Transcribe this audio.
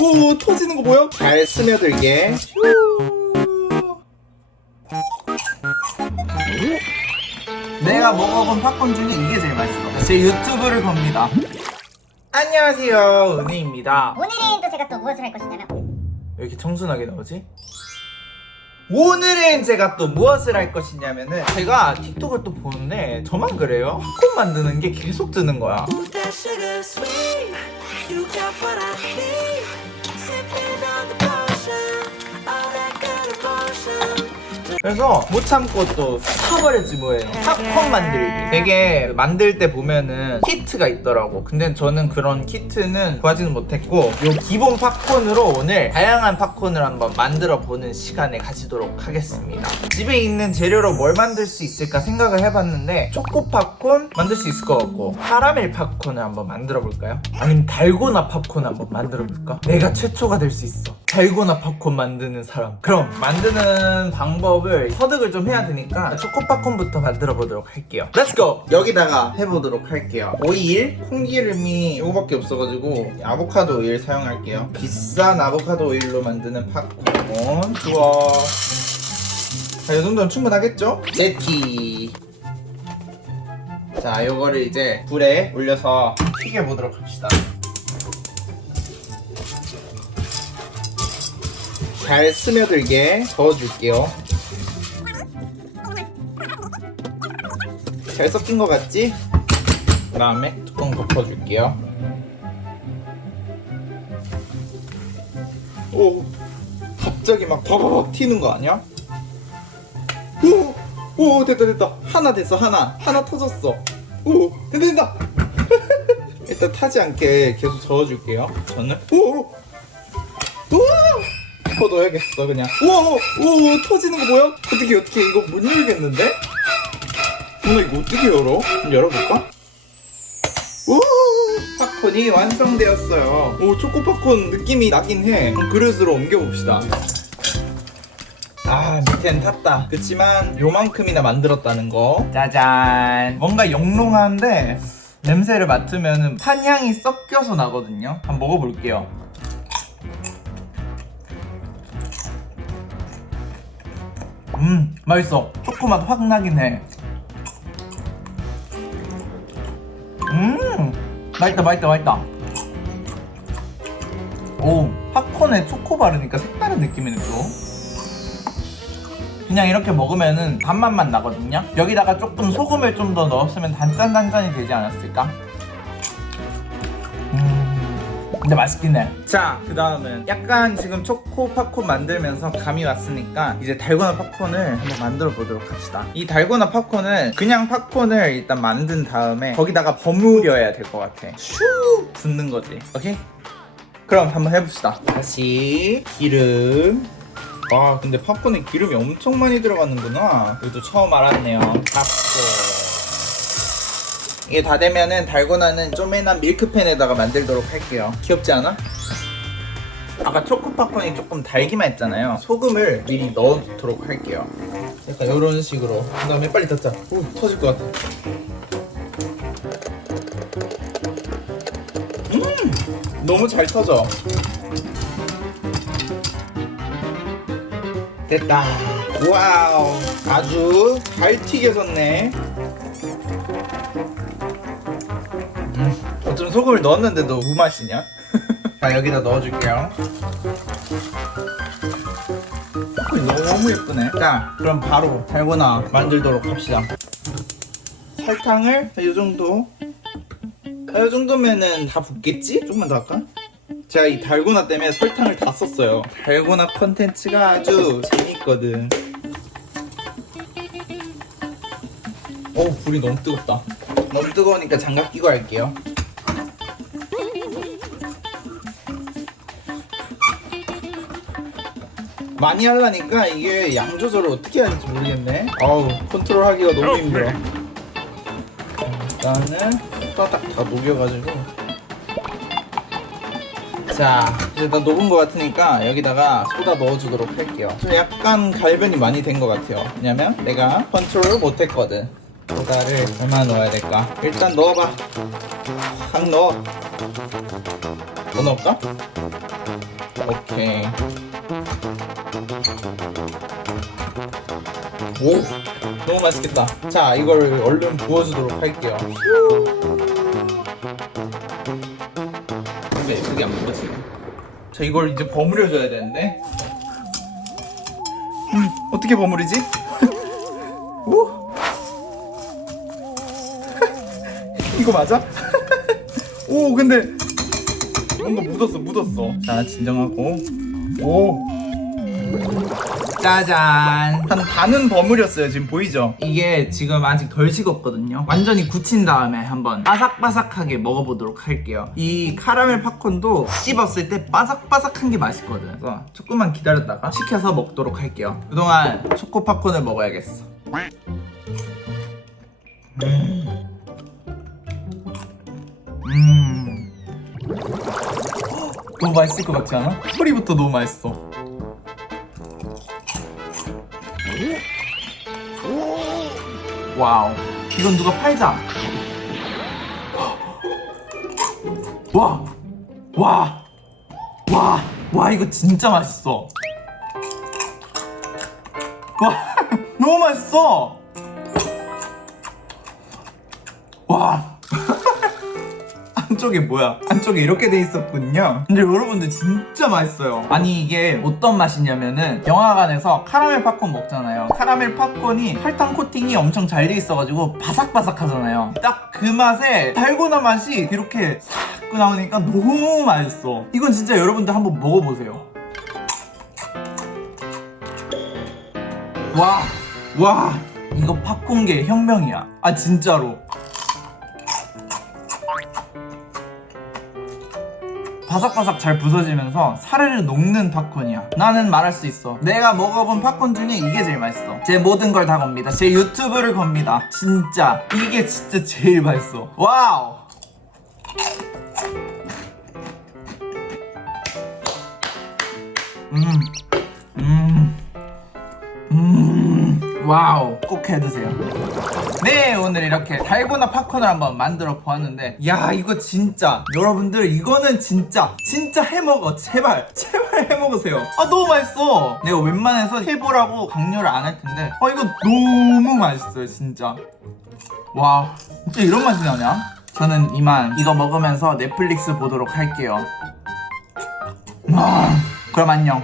오 터지는 거 보여? 잘 스며들게. 내가 먹어본 팝콘 중에 이게 제일 맛있어. 제 유튜브를 겁니다. 안녕하세요 은혜입니다. 오늘은 또 제가 또 무엇을 할 것이냐면 왜 이렇게 청순하게 나오지? 오늘은 제가 또 무엇을 할 것이냐면은 제가 틱톡을 또 보는데 저만 그래요? 팝콘 만드는 게 계속 뜨는 거야 그래서 못 참고 또 사버렸지 뭐예요. 팝콘 만들기. 되게 만들 때 보면은 키트가 있더라고. 근데 저는 그런 키트는 구하지는 못했고 요 기본 팝콘으로 오늘 다양한 팝콘을 한번 만들어 보는 시간을 가지도록 하겠습니다. 집에 있는 재료로 뭘 만들 수 있을까 생각을 해봤는데 초코 팝콘 만들 수 있을 것 같고 카라멜 팝콘을 한번 만들어 볼까요? 아니면 달고나 팝콘 한번 만들어 볼까? 내가 최초가 될 수 있어 달고나 팝콘 만드는 사람. 그럼 만드는 방법을 서득을 좀 해야 되니까 초코팝콘부터 만들어 보도록 할게요. 렛츠고! 여기다가 해보도록 할게요. 오일, 콩기름이 이거밖에 없어가지고 아보카도 오일 사용할게요. 비싼 아보카도 오일로 만드는 팝콘. 주워. 자, 이 정도면 충분하겠죠? 세티. 자, 요거를 이제 불에 올려서 튀겨보도록 합시다 잘 스며들게 저어줄게요. 잘 섞인 것 같지? 그 다음에 뚜껑 덮어줄게요. 오, 갑자기 막 바바박 튀는 거 아니야? 오, 오, 됐다, 됐다. 하나 됐어, 하나. 하나 터졌어. 오, 됐다, 됐다. 일단 타지 않게 계속 저어줄게요. 저는. 오, 오, 덮어 넣어야겠어 그냥. 우와 우와 터지는 거 뭐야? 어떻게 어떻게 이거 못 열겠는데? 누나 이거 어떻게 열어? 좀 열어볼까? 우! 팝콘이 완성되었어요. 오 초코 팝콘 느낌이 나긴 해. 그럼 그릇으로 옮겨봅시다. 아 밑엔 탔다. 그치만 요만큼이나 만들었다는 거. 짜잔. 뭔가 영롱한데 냄새를 맡으면 판향이 섞여서 나거든요. 한번 먹어볼게요 음 맛있어. 초코맛 확 나긴 해음 음, 맛있다 맛있다 맛있다. 오 팝콘에 초코 바르니까 색다른 느낌이네 또 그냥 이렇게 먹으면은 단맛만 나거든요? 여기다가 조금 소금을 좀 더 넣었으면 단짠단짠이 되지 않았을까 근데 맛있긴 해. 자, 그 다음은 약간 지금 초코 팝콘 만들면서 감이 왔으니까 이제 달고나 팝콘을 한번 만들어 보도록 합시다. 이 달고나 팝콘은 그냥 팝콘을 일단 만든 다음에 거기다가 버무려야 될 것 같아. 슉 붓는 거지. 오케이? 그럼 한번 해봅시다. 다시 기름. 와, 근데 팝콘에 기름이 엄청 많이 들어가는구나. 이것도 처음 알았네요. 팝콘. 이게 다 되면은 달고나는 쪼매난 밀크팬에다가 만들도록 할게요. 귀엽지 않아? 아까 초코 팝콘이 조금 달기만 했잖아요. 소금을 미리 넣어두도록 할게요. 약간 이런 식으로. 그 다음에 빨리 닫자. 오, 터질 것 같아. 음! 너무 잘 터져. 됐다. 와우. 아주 잘 튀겨졌네. 소금을 넣었는데도 무맛이냐? 자 여기다 넣어줄게요. 너무 예쁘네. 자 그럼 바로 달고나 만들도록 합시다. 설탕을 이 정도? 이 정도면은 다 붓겠지? 조금만 더 할까? 제가 이 달고나 때문에 설탕을 다 썼어요. 달고나 컨텐츠가 아주 재밌거든. 오 불이 너무 뜨겁다. 너무 뜨거우니까 장갑 끼고 할게요 많이 하려니까 이게 양 조절을 어떻게 할지 모르겠네. 어우 컨트롤 하기가 너무 힘들어. 일단은 따닥 다 녹여가지고. 자 이제 다 녹은 것 같으니까 여기다가 소다 넣어주도록 할게요. 좀 약간 갈변이 많이 된 것 같아요. 왜냐면 내가 컨트롤을 못했거든. 소다를 얼마나 넣어야 될까? 일단 넣어봐. 확 넣어. 더 넣을까? 오케이. 오, 너무 맛있겠다. 자, 이걸 얼른 부어주도록 할게요. 근데 그게 안 먹어지네. 자, 이걸 이제 버무려줘야 되는데. 음, 어떻게 버무리지? 오? 이거 맞아? 오, 근데 뭔가 묻었어, 묻었어. 자, 진정하고. 오. 짜잔. 한 반은 버무렸어요. 지금 보이죠? 이게 지금 아직 덜 식었거든요. 완전히 굳힌 다음에 한번 바삭바삭하게 먹어보도록 할게요. 이 카라멜 팝콘도 씹었을 때 바삭바삭한 게 맛있거든. 그래서 조금만 기다렸다가 식혀서 먹도록 할게요. 그동안 초코 팝콘을 먹어야겠어. 음. 음. 너무 맛있을 것 같지 않아? 소리부터 너무 맛있어. 와우. 이건 누가 팔자. 와. 와. 와. 와, 이거 진짜 맛있어. 와. 너무 맛있어. 와. 안쪽에 뭐야? 안쪽에 이렇게 돼 있었군요. 근데 여러분들 진짜 맛있어요. 아니 이게 어떤 맛이냐면은 영화관에서 카라멜 팝콘 먹잖아요. 카라멜 팝콘이 설탕 코팅이 엄청 잘 돼 있어가지고 바삭바삭하잖아요. 딱 그 맛에 달고나 맛이 이렇게 싹 나오니까 너무 맛있어. 이건 진짜 여러분들 한번 먹어보세요. 와, 와, 이거 팝콘계 혁명이야. 아 진짜로. 바삭바삭 잘 부서지면서 사르르 녹는 팝콘이야. 나는 말할 수 있어. 내가 먹어본 팝콘 중에 이게 제일 맛있어. 제 모든 걸 다 겁니다. 제 유튜브를 겁니다. 진짜 이게 진짜 제일 맛있어. 와우. 음, 음, 와우. 꼭 해드세요. 네 오늘 이렇게 달고나 팝콘을 한번 만들어 보았는데 야 이거 진짜. 여러분들 이거는 진짜 진짜 해먹어. 제발 제발 해먹으세요. 아 너무 맛있어. 내가 웬만해서 해보라고 강요를 안 할 텐데 아 이거 너무 맛있어요 진짜. 와 어떻게 이런 맛이 나냐? 저는 이만 이거 먹으면서 넷플릭스 보도록 할게요. 와 그럼 안녕